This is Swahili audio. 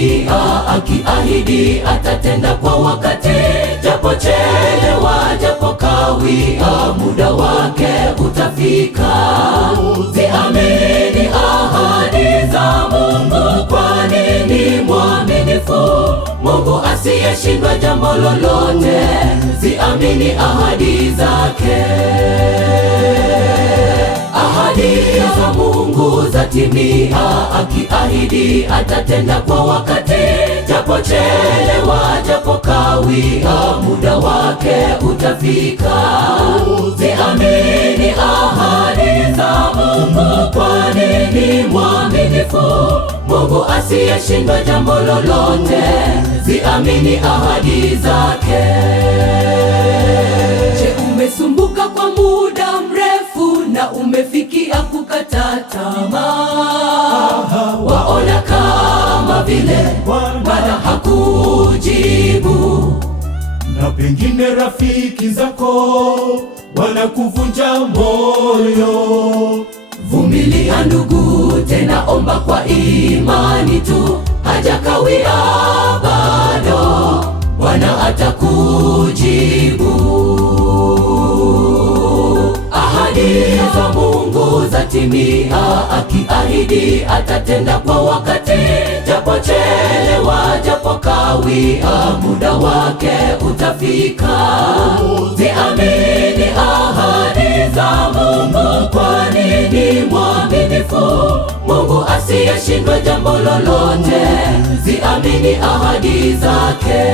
zatimia, akiahidi atatenda kwa wakati. Japo chelewa, japo kawia, muda wake utafika. Ziamini ahadi za Mungu, kwani ni mwaminifu. Mungu asiyeshindwa jambo lolote. Ziamini ahadi zake. Ahadi za Mungu zatimia, akiahidi atatenda kwa wakati. Japo chelewa, japo kawia, muda wake utafika. Ziamini ahadi za Mungu, kwani ni mwaminifu. Mungu asiyeshindwa jambo lolote. Ziamini ahadi zake. Je, umesumbuka kwa muda mrefu na umefikia kukata tamaa? Waona kama vile Bwana hakujibu, na pengine rafiki zako wanakuvunja moyo. Vumilia ndugu, tena omba kwa imani tu. Hajakawia bado, Bwana atakujibu. Ahadi za Mungu zatimia, akiahidi atatenda kwa wakati. Japo chelewa, japo kawia, muda wake utafika. Ziamini ahadi za Mungu, kwani ni mwaminifu. Mungu asiyeshindwa jambo lolote. Ziamini ahadi zake.